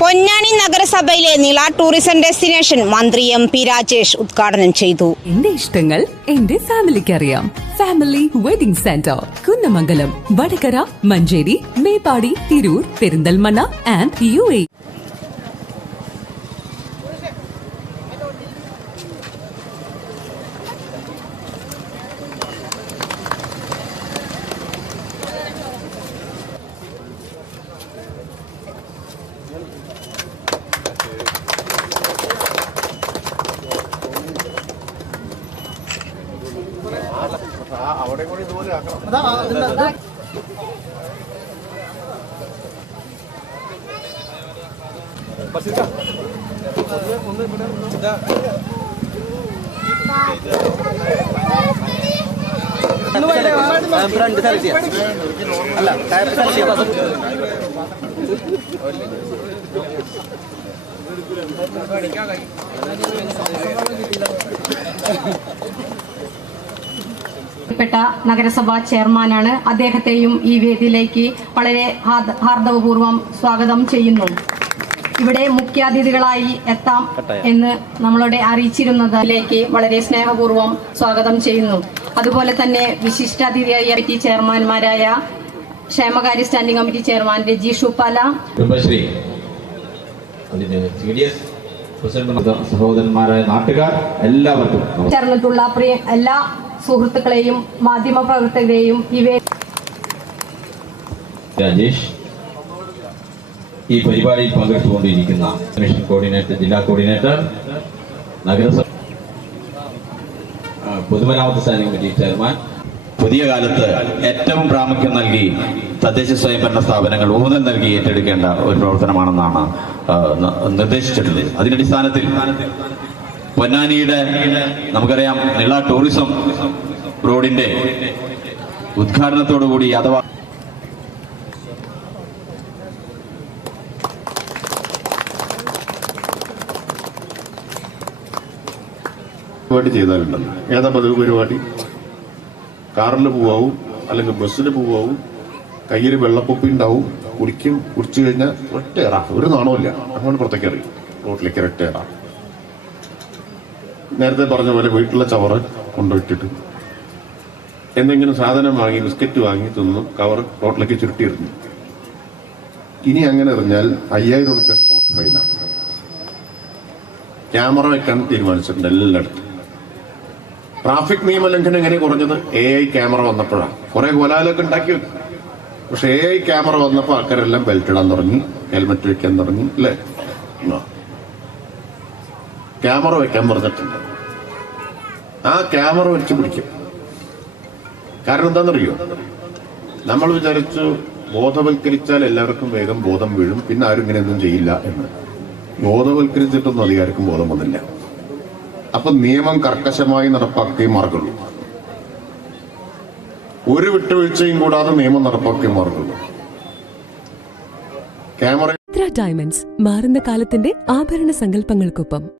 പൊന്നാനി നഗരസഭയിലെ Nila tourism destination മന്ത്രി M P Rajesh ഉദ്ഘാടനം ചെയ്തു. എന്റെ ഇഷ്ടങ്ങൾ എന്റെ ഫാമിലിക്ക് അറിയാം. Family wedding centre Kunnamangalam Vadakara Manjeri Meppadi Tirur Perinthalmanna and U A. Front select ചെയ്യാം. അല്ല ടയർ സെലക്ട് ചെയ്യാം പ്പെട്ട നഗരസഭാ ചെയർമാനാണ് അദ്ദേഹത്തെയും ഈ വേദിയിലേക്ക് വളരെ ഹാർദ- ഹാർദവപൂർവം സ്വാഗതം ചെയ്യുന്നു. ഇവിടെ മുഖ്യാതിഥികളായി എത്താം എന്ന് നമ്മളോട് അറിയിച്ചിരുന്നതിലേക്ക് വളരെ സ്നേഹപൂർവം സ്വാഗതം ചെയ്യുന്നു. അതുപോലെ തന്നെ വിശിഷ്ടാതിഥിയായി കമ്മിറ്റി ചെയർമാൻമാരായ ക്ഷേമകാര്യ standing committee chairman Rajeesh Uppala സഹോദരന്മാരായ നാട്ടുകാർ എല്ലാവർക്കും. ചേർന്നിട്ടുള്ള പ്രിയ എല്ലാ സുഹൃത്തുക്കളെയും മാധ്യമ പ്രവർത്തകരെയും ഇവയെ രാജേഷ് ഈ പരിപാടിയിൽ പങ്കെടുത്തുകൊണ്ടിരിക്കുന്ന മിഷൻ കോർഡിനേറ്റർ ജില്ലാ കോർഡിനേറ്റർ നഗരസഭ പൊതുമരാമത്ത് സൈനിക കമ്മിറ്റി ചെയർമാൻ. പുതിയ കാലത്ത് ഏറ്റവും പ്രാമുഖ്യം നൽകി തദ്ദേശ സ്വയംഭരണ സ്ഥാപനങ്ങൾ ഊന്നൽ നൽകി ഏറ്റെടുക്കേണ്ട ഒരു പ്രവർത്തനമാണെന്നാണ് നിർദ്ദേശിച്ചിട്ടുള്ളത്. അതിന്റെ നിർദ്ദേശിച്ചിട്ടുള്ളത് അതിനടിസ്ഥാനത്തിൽ പൊന്നാനിയുടെ നമുക്കറിയാം നിള ടൂറിസം റോഡിന്റെ ഉദ്ഘാടനത്തോടുകൂടി അഥവാ പരിപാടി ചെയ്താലുണ്ടല്ലോ. ഏതാ പതിവ് പരിപാടി? കാറിൽ പോവാവും അല്ലെങ്കിൽ ബസ്സിൽ പോവാവും കയ്യിൽ വെള്ളപ്പൊപ്പി ഉണ്ടാവും കുടിക്കും കുടിച്ചു കഴിഞ്ഞാൽ ഒറ്റയേറ ഒരു നാണമില്ല അങ്ങോട്ട് പുറത്തേക്ക് ഇറങ്ങി. റോട്ടിലേക്ക് ഒറ്റയേറ നേരത്തെ പറഞ്ഞ പോലെ വീട്ടിലെ ചവറ് കൊണ്ടുപോയിട്ടിട്ട് എന്തെങ്കിലും സാധനം വാങ്ങി ബിസ്ക്കറ്റ് വാങ്ങി തിന്നു കവർ റോട്ടിലേക്ക് ചുരുട്ടിയിരുന്നു. ഇനി അങ്ങനെ എറിഞ്ഞാൽ അയ്യായിരം റുപ്യ സ്പോട്ട് ഫൈനാണ് ക്യാമറ വെക്കാൻ തീരുമാനിച്ചിട്ടുണ്ട് എല്ലായിടത്തും. ട്രാഫിക് നിയമലംഘനം എങ്ങനെ കുറഞ്ഞത്? എ ഐ ക്യാമറ വന്നപ്പോഴാണ് കുറെ കൊലാലൊക്കെ ഉണ്ടാക്കി വെക്കും. പക്ഷെ എ ഐ ക്യാമറ വന്നപ്പോൾ ആൾക്കാരെല്ലാം ബെൽറ്റ് ഇടാൻ തുടങ്ങി ഹെൽമെറ്റ് വെക്കാൻ തുടങ്ങി അല്ലേ. ക്യാമറ വെക്കാൻ പറഞ്ഞിട്ടുണ്ട്. ആ ക്യാമറ വെച്ച് പിടിക്കും. കാരണം എന്താണെന്നറിയോ? നമ്മൾ വിചാരിച്ചു ബോധവൽക്കരിച്ചാൽ എല്ലാവർക്കും വേഗം ബോധം വീഴും പിന്നെ ആരും ഇങ്ങനെയൊന്നും ചെയ്യില്ല എന്ന്. ബോധവൽക്കരിച്ചിട്ടൊന്നും അധികാരിക്കും ബോധം വന്നില്ല. അപ്പൊ നിയമം കർക്കശമായി നടപ്പാക്കിയേ മാർഗുള്ളൂ ഒരു വിട്ടുവീഴ്ചയും കൂടാതെ നിയമം നടപ്പാക്കിയേ മാർഗുള്ളൂ ക്യാമറ ഡയമണ്ട്സ് മാറുന്ന കാലത്തിന്റെ ആഭരണ സങ്കല്പങ്ങൾക്കൊപ്പം